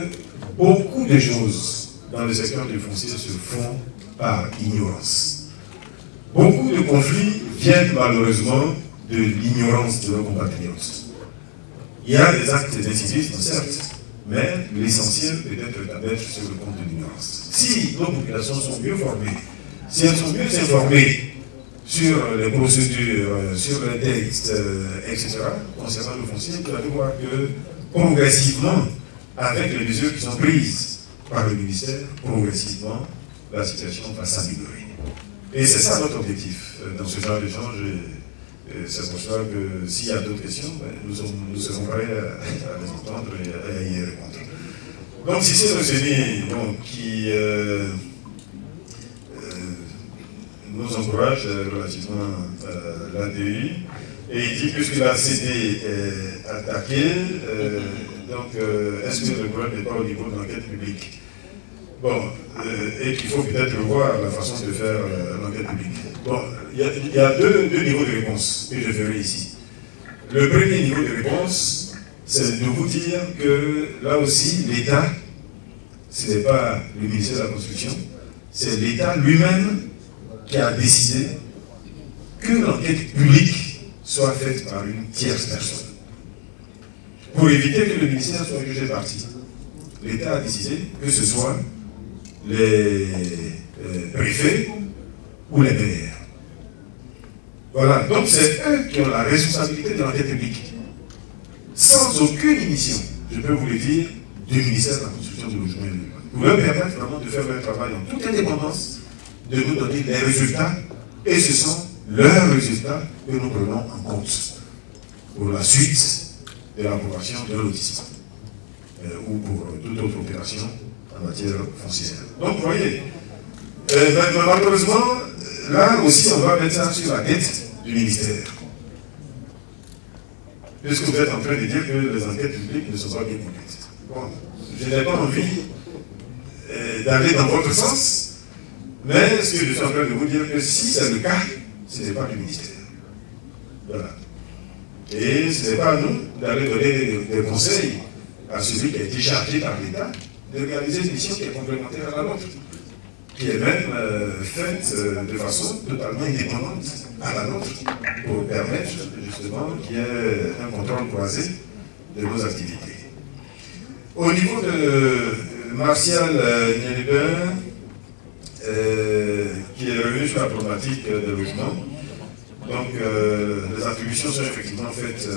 beaucoup de choses dans le secteur du foncier se font par ignorance. Beaucoup de conflits viennent malheureusement de l'ignorance de nos compatriotes. Il y a des actes d'incivisme, certes, mais l'essentiel peut être à mettre sur le compte de l'ignorance. Si nos populations sont mieux formées, si elles sont mieux informées sur les procédures, sur les textes, etc., concernant le foncier, vous allez voir que progressivement, avec les mesures qui sont prises par le ministère, progressivement, la situation va s'améliorer. Et c'est ça notre objectif dans ce genre d'échange. C'est pour ça que s'il y a d'autres questions, nous serons prêts à les entendre et à y répondre. Donc, si c'est Rossini qui nous encourage relativement à l'ADI, et il dit que la CD est attaquée, donc est-ce que le problème n'est pas au niveau de l'enquête publique? Bon, et qu'il faut peut-être revoir la façon de faire l'enquête publique. Bon, il y a deux niveaux de réponse que je ferai ici. Le premier niveau de réponse, c'est de vous dire que là aussi, l'État, ce n'est pas le ministère de la Construction, c'est l'État lui-même qui a décidé que l'enquête publique soit faite par une tierce personne. Pour éviter que le ministère soit jugé parti, l'État a décidé que ce soit les préfets ou les maires. Voilà, donc c'est eux qui ont la responsabilité de l'enquête publique. Sans aucune émission, je peux vous le dire, du ministère de la Construction de Logement et de l'Urbanisme. Pour leur permettre vraiment de faire leur travail en toute indépendance, de nous donner les résultats, et ce sont leurs résultats que nous prenons en compte pour la suite de l'approbation de lotissement ou pour toute autre opération en matière foncière. Donc vous voyez, malheureusement, là aussi on va mettre ça sur la tête du ministère. Puisque vous êtes en train de dire que les enquêtes publiques ne sont pas bien conduites. Bon, je n'ai pas envie d'aller dans votre sens, mais ce que je suis en train de vous dire, que si c'est le cas, ce n'est pas du ministère. Voilà. Et ce n'est pas à nous d'aller donner des conseils à celui qui a été chargé par l'État de réaliser une mission qui est complémentaire à la nôtre, qui est même faite de façon totalement indépendante à la nôtre, pour permettre justement qu'il y ait un contrôle croisé de nos activités. Au niveau de Martial Nielibin, qui est revenu sur la problématique des logements, donc les attributions sont effectivement faites.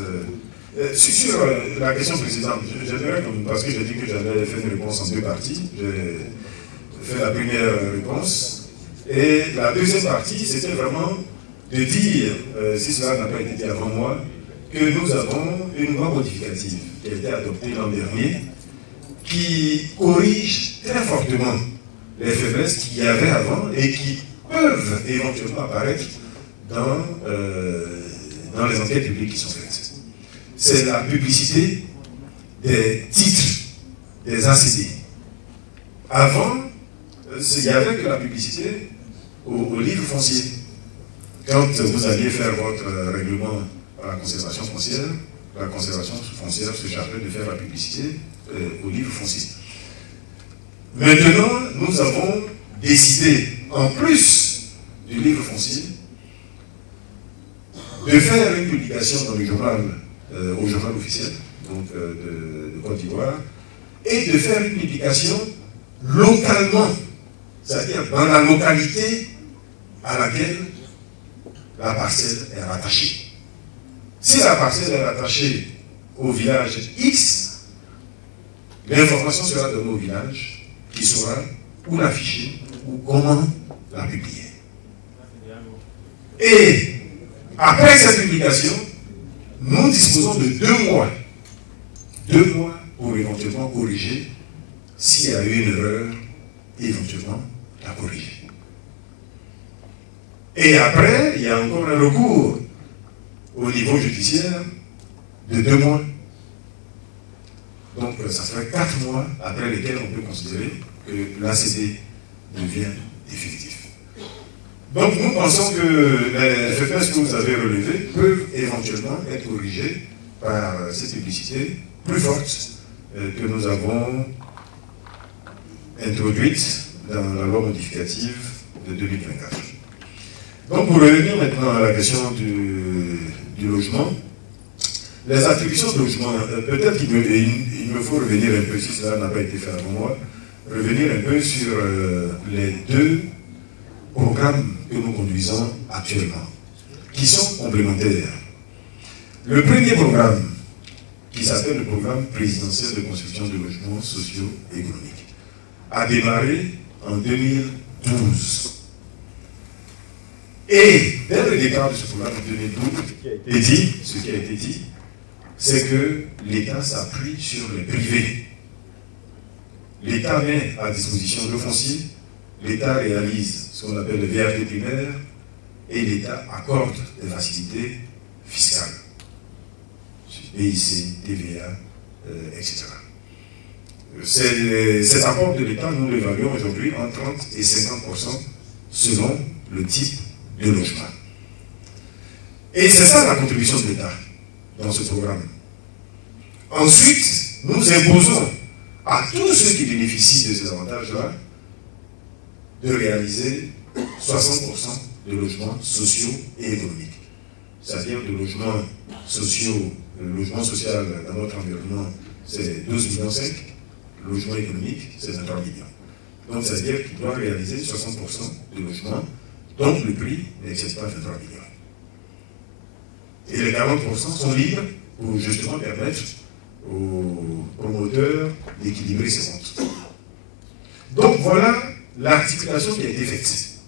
Sur la question précédente, j'aimerais, parce que j'ai dit que j'allais faire une réponse en deux parties, j'ai fait la première réponse, et la deuxième partie, c'était vraiment de dire, si cela n'a pas été dit avant moi, que nous avons une loi modificative qui a été adoptée l'an dernier, qui corrige très fortement les faiblesses qu'il y avait avant et qui peuvent éventuellement apparaître dans les enquêtes publiques qui sont faites. C'est la publicité des titres des ACD. Avant, il n'y avait que la publicité au livre foncier. Quand vous alliez faire votre règlement à la conservation foncière se chargeait de faire la publicité au livre foncier. Maintenant, nous avons décidé, en plus du livre foncier, de faire une publication dans le journal, au journal officiel donc, de Côte d'Ivoire, et de faire une publication localement, c'est-à-dire dans la localité à laquelle la parcelle est rattachée. Si la parcelle est rattachée au village X, l'information sera donnée au village qui saura où l'afficher ou comment la publier. Et après cette publication, nous disposons de 2 mois. 2 mois pour éventuellement corriger s'il y a eu une erreur, éventuellement la corriger. Et après, il y a encore un recours au niveau judiciaire de 2 mois. Donc, ça ferait 4 mois après lesquels on peut considérer que l'ACD devient définitif. Donc nous pensons que les faiblesses que vous avez relevées peuvent éventuellement être corrigées par cette publicité plus forte que nous avons introduite dans la loi modificative de 2024. Donc pour revenir maintenant à la question du logement, les attributions de logement, peut-être qu'il me faut revenir un peu, si cela n'a pas été fait avant moi, revenir un peu sur les deux programmes que nous conduisons actuellement, qui sont complémentaires. Le premier programme, qui s'appelle le programme présidentiel de construction de logements sociaux et économiques, a démarré en 2012. Et dès le départ de ce programme en 2012, ce qui a été dit, c'est que l'État s'appuie sur les privés. L'État met à disposition le foncier, l'État réalise ce qu'on appelle le VRT primaire et l'État accorde des facilités fiscales, PIC, TVA, etc. Cet apport de l'État, nous l'évaluons aujourd'hui en 30 et 50% selon le type de logement. Et c'est ça la contribution de l'État dans ce programme. Ensuite, nous imposons à tous ceux qui bénéficient de ces avantages-là de réaliser 60% de logements sociaux et économiques. C'est-à-dire de logements sociaux, le logement social dans notre environnement, c'est 12,5 millions, le logement économique, c'est 23 millions. Donc, c'est-à-dire qu'il doit réaliser 60% de logements dont le prix n'excède pas 23 millions. Et les 40% sont libres pour justement permettre aux promoteurs d'équilibrer ses comptes. Donc voilà l'articulation qui a été faite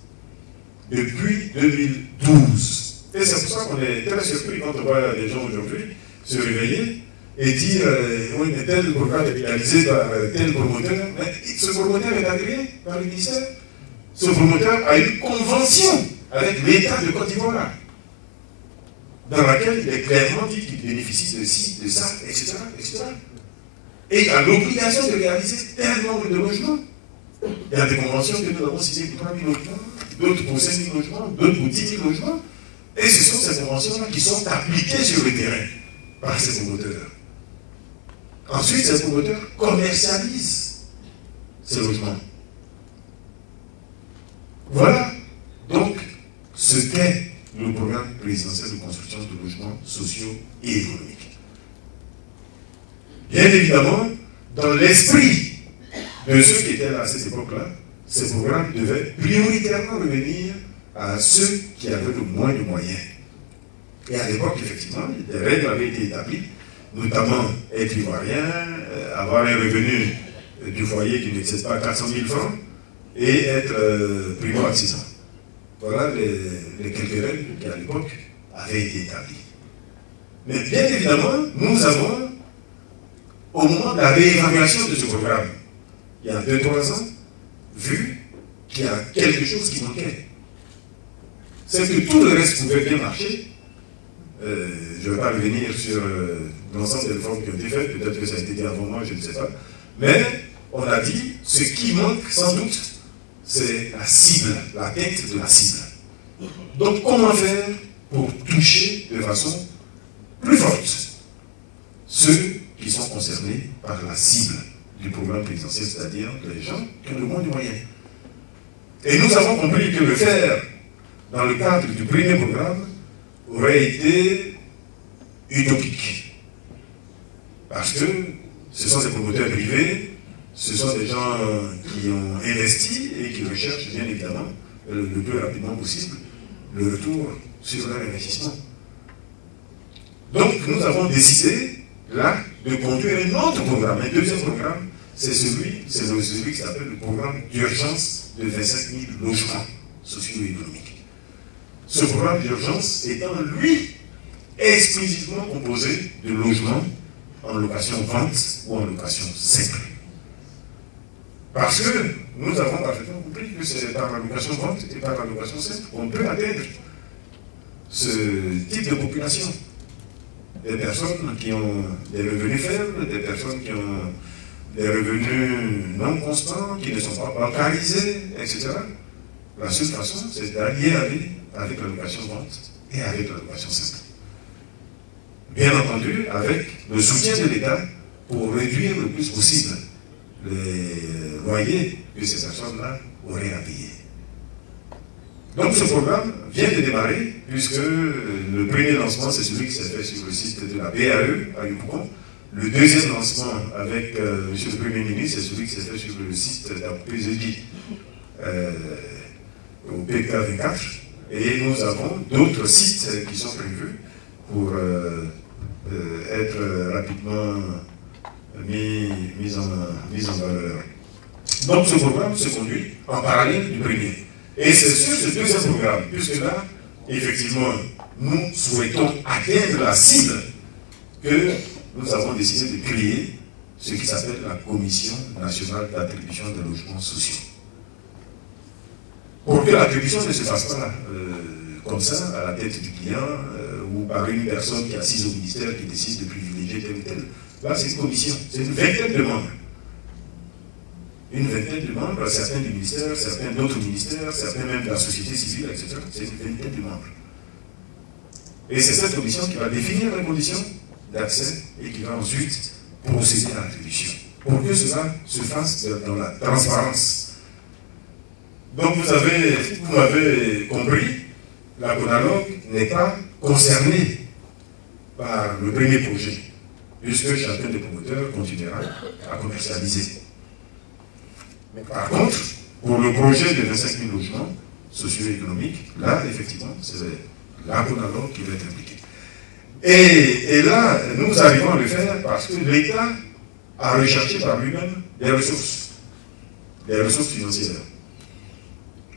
depuis 2012. Et c'est pour ça qu'on est très surpris quand on voit les gens aujourd'hui se réveiller et dire oui, mais tel programme est réalisé par tel promoteur. Mais ce promoteur est agréé par le ministère. Ce promoteur a une convention avec l'État de Côte d'Ivoire, dans laquelle il est clairement dit qu'il bénéficie de ci, de ça, etc., etc. Et il a l'obligation de réaliser tel nombre de logements. Il y a des conventions que nous avons signées pour 3 000 logements, d'autres pour 5 000 logements, d'autres pour 10 000 logements. Et ce sont ces conventions-là qui sont appliquées sur le terrain par ces promoteurs. Ensuite, ces promoteurs commercialisent ces logements. Voilà donc ce qu'est le programme présidentiel de construction de logements sociaux et économiques. Bien évidemment, dans l'esprit de ceux qui étaient là à cette époque-là, ces programmes devaient prioritairement revenir à ceux qui avaient le moins de moyens. Et à l'époque, effectivement, des règles avaient été établies, notamment être ivoirien, avoir un revenu du foyer qui n'excède pas 400 000 francs et être primo-accédant. Voilà les quelques règles qui, à l'époque, avaient été établies. Mais bien évidemment, nous avons, au moment de la réévaluation de ce programme, il y a 2-3 ans, vu qu'il y a quelque chose qui manquait. C'est que tout le reste pouvait bien marcher. Je ne vais pas revenir sur l'ensemble des réformes qui ont été faites, peut-être que ça a été dit avant moi, je ne sais pas. Mais on a dit, ce qui manque sans doute, c'est la cible, l'atteinte de la cible. Donc comment faire pour toucher de façon plus forte ceux qui sont concernés par la cible du programme présidentiel, c'est-à-dire les gens qui ont le moins de moyens. Et nous avons compris que le faire dans le cadre du premier programme aurait été utopique. Parce que ce sont des promoteurs privés, ce sont des gens qui ont investi et qui recherchent bien évidemment le plus rapidement possible le retour sur leur investissement. Donc nous avons décidé là de conduire un autre programme, un deuxième programme, c'est celui qui s'appelle le programme d'urgence de 25 000 logements socio-économiques. Ce programme d'urgence étant, lui, exclusivement composé de logements en location-vente ou en location simple. Parce que nous avons parfaitement compris que c'est par la location-vente et par la location simple qu'on peut atteindre ce type de population. Des personnes qui ont des revenus faibles, des personnes qui ont les revenus non constants, qui ne sont pas bancarisés, etc. La seule façon, c'est d'allier avec l'allocation-vente et avec l'allocation simple. Bien entendu, avec le soutien de l'État pour réduire le plus possible les loyers que ces personnes-là auraient à payer. Donc ce programme vient de démarrer, puisque le premier lancement, c'est celui qui s'est fait sur le site de la BAE à Yopougon. Le deuxième lancement avec M. le Premier ministre, c'est celui qui s'est fait sur le site d'Apézedi au PK24. Et nous avons d'autres sites qui sont prévus pour être rapidement mis en valeur. Donc ce programme se conduit en parallèle du premier. Et c'est sur ce deuxième programme, puisque là, effectivement, nous souhaitons atteindre la cible que nous avons décidé de créer, ce qui s'appelle la Commission nationale d'attribution des logements sociaux. Pour que l'attribution ne se fasse pas comme ça, à la tête du client, ou par une personne qui est assise au ministère qui décide de privilégier tel ou tel. Là, c'est une commission, c'est une vingtaine de membres. Une vingtaine de membres, certains du ministère, certains d'autres ministères, certains même de la société civile, etc. C'est une vingtaine de membres. Et c'est cette commission qui va définir les conditions d'accès et qui va ensuite procéder à l'attribution. Pour que cela se fasse dans la transparence. Donc vous m'avez compris, la CONALOG n'est pas concernée par le premier projet, puisque chacun des promoteurs continuera à commercialiser. Mais par contre, pour le projet de 25 000 logements socio-économiques, là, effectivement, c'est la CONALOG qui va être impliquée. Et là, nous arrivons à le faire parce que l'État a recherché par lui-même des ressources financières.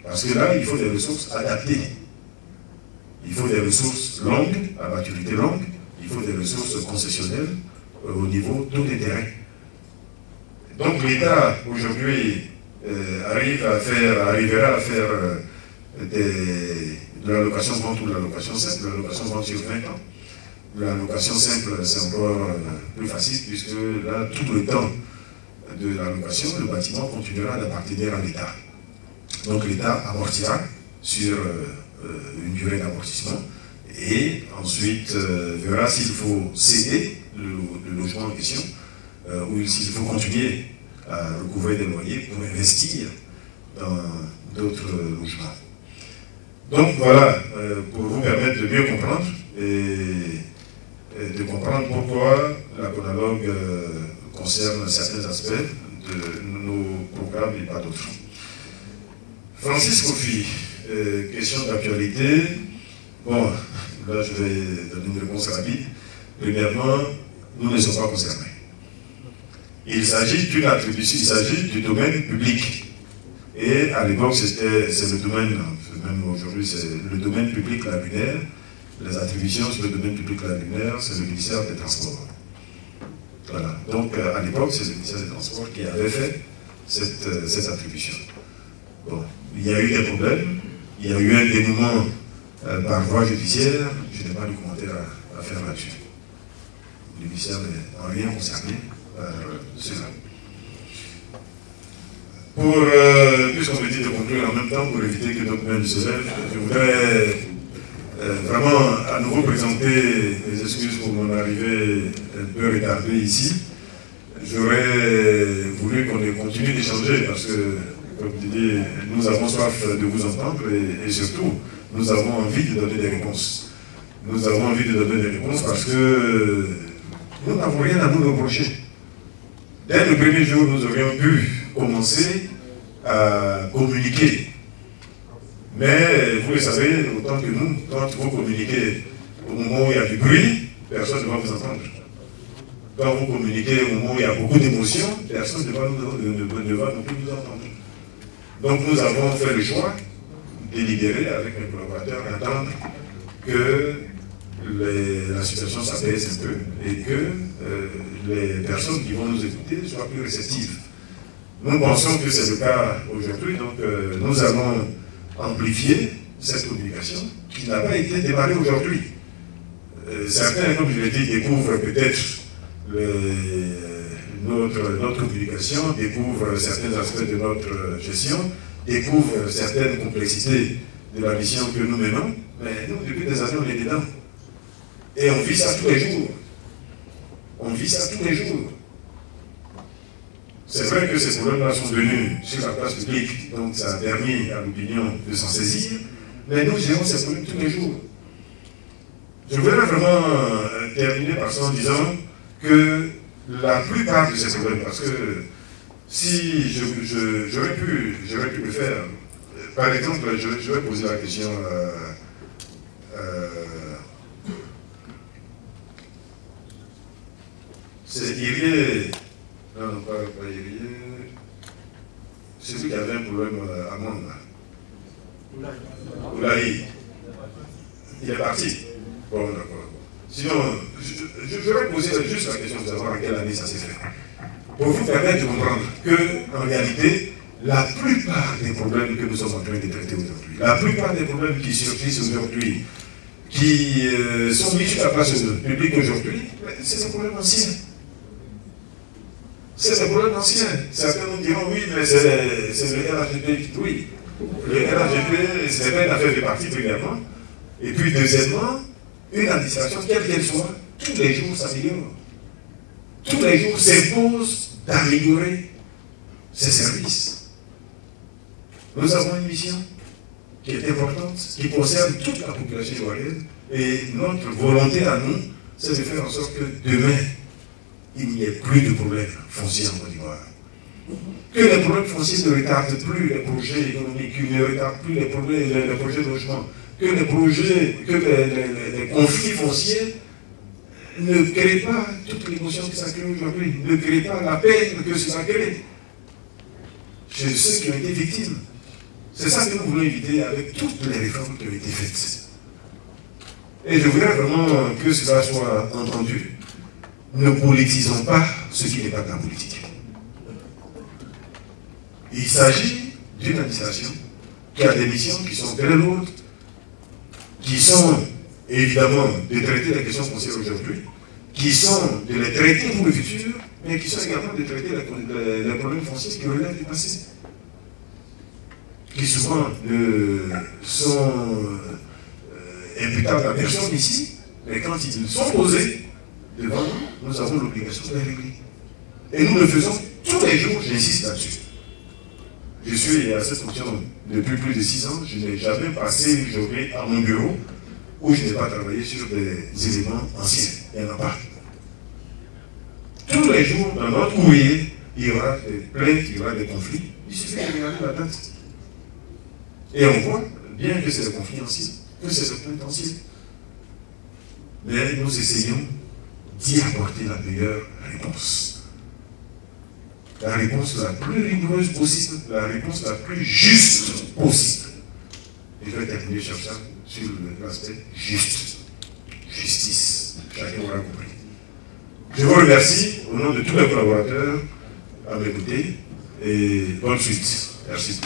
Parce que là, il faut des ressources adaptées. Il faut des ressources longues, à maturité longue. Il faut des ressources concessionnelles au niveau taux d'intérêt. Donc l'État, aujourd'hui, arrivera à faire de l'allocation vente ou de l'allocation simple, de l'allocation vente sur 20 ans. L'allocation simple, c'est encore plus facile, puisque là, tout le temps de l'allocation, le bâtiment continuera d'appartenir à l'État. Donc l'État amortira sur une durée d'amortissement et ensuite verra s'il faut céder le logement en question ou s'il faut continuer à recouvrer des loyers pour investir dans d'autres logements. Donc voilà, pour vous permettre de mieux comprendre et de comprendre pourquoi la CONALOG concerne certains aspects de nos programmes et pas d'autres. Francis Kofi, question d'actualité. Bon, là je vais donner une réponse rapide. Premièrement, nous ne sommes pas concernés. Il s'agit d'une attribution, il s'agit du domaine public. Et à l'époque, c'est le domaine, même aujourd'hui, c'est le domaine public lagunaire. Les attributions sur le domaine public lagunaire, c'est le ministère des Transports. Voilà. Donc à l'époque, c'est le ministère des Transports qui avait fait cette attribution. Bon. Il y a eu des problèmes, il y a eu un dénouement par voie judiciaire, je n'ai pas de commentaire à faire là-dessus. Le ministère n'est en rien concerné par cela. Puisqu'on me dit de conclure en même temps, pour éviter que d'autres mains ne se lèvent, je voudrais vraiment à nouveau présenter les excuses pour mon arrivée un peu retardée ici. J'aurais voulu qu'on continue d'échanger parce que, comme tu dis, nous avons soif de vous entendre et surtout, nous avons envie de donner des réponses. Nous avons envie de donner des réponses parce que nous n'avons rien à nous reprocher. Dès le premier jour, nous aurions pu commencer à communiquer. Mais vous le savez, autant que nous, quand vous communiquez au moment où il y a du bruit, personne ne va vous entendre. Quand vous communiquez au moment où il y a beaucoup d'émotions, personne ne va non plus vous entendre. Donc nous avons fait le choix, délibéré avec mes collaborateurs, d'attendre que la situation s'apaise un peu et que les personnes qui vont nous écouter soient plus réceptives. Nous pensons que c'est le cas aujourd'hui, donc nous allons amplifier cette communication qui n'a pas été démarrée aujourd'hui. Certains, comme je l'ai dit, découvrent peut-être notre communication, découvre certains aspects de notre gestion, découvre certaines complexités de la mission que nous menons, mais nous, depuis des années, on est dedans. Et on vit ça tous les jours. On vit ça tous les jours. C'est vrai que ces problèmes-là sont venus sur la place publique, donc ça a permis à l'opinion de s'en saisir, mais nous gérons ces problèmes tous les jours. Je voudrais vraiment terminer par ça en disant que la plupart de ces problèmes, parce que si j'aurais pu le faire, par exemple, je vais poser la question c'est Irié, non, pas Irié, c'est celui qui avait un problème à Monde. Oulaï. Il est parti. Bon, d'accord. Sinon, je vais poser juste la question de savoir à quelle année ça s'est fait. Pour vous permettre de comprendre qu'en réalité, la plupart des problèmes que nous sommes en train de traiter aujourd'hui, la plupart des problèmes qui surgissent aujourd'hui, qui sont mis sur la place publique aujourd'hui, c'est des problèmes anciens. C'est des problèmes anciens. Certains nous diront oui, mais c'est le RHGP. Oui, le RHGP, ce n'est pas une affaire de parti premièrement. Et puis deuxièmement, une administration, quelle qu'elle soit, tous les jours s'améliore. Tous les jours s'impose d'améliorer ses services. Nous avons une mission qui est importante, qui concerne toute la population ivoirienne. Et notre volonté à nous, c'est de faire en sorte que demain, il n'y ait plus de problèmes fonciers en Côte d'Ivoire. Que les problèmes fonciers ne retardent plus les projets économiques, ne retardent plus les projets de logement, que les conflits fonciers ne créent pas toute l'émotion que ça crée aujourd'hui, ne créent pas la peine que ça crée chez ceux qui ont été victimes. C'est ça que nous voulons éviter avec toutes les réformes qui ont été faites. Et je voudrais vraiment que cela soit entendu. Ne politisons pas ce qui n'est pas de la politique. Il s'agit d'une administration qui a des missions qui sont très lourdes, qui sont évidemment de traiter les questions foncières aujourd'hui, qui sont de les traiter pour le futur, mais qui sont également de traiter les problèmes fonciers qui relèvent du passé, qui souvent sont imputables à personne ici, mais quand ils sont posés devant nous, nous avons l'obligation de les régler. Et nous le faisons tous les jours, j'insiste là-dessus. Je suis à cette fonction depuis plus de 6 ans, je n'ai jamais passé une journée à mon bureau où je n'ai pas travaillé sur des éléments anciens. Il n'y en a pas. Tous les jours, dans notre courrier, il y aura des plaintes, il y aura des conflits. Il suffit de regarder la date. Et on voit bien que c'est des conflits anciens, que c'est des plaintes anciennes. Mais nous essayons d'y apporter la meilleure réponse. La réponse la plus rigoureuse possible, la réponse la plus juste possible. Et je vais terminer sur ça, sur l'aspect juste. Justice. Chacun aura compris. Je vous remercie au nom de tous les collaborateurs à m'écouter et bonne suite. Merci.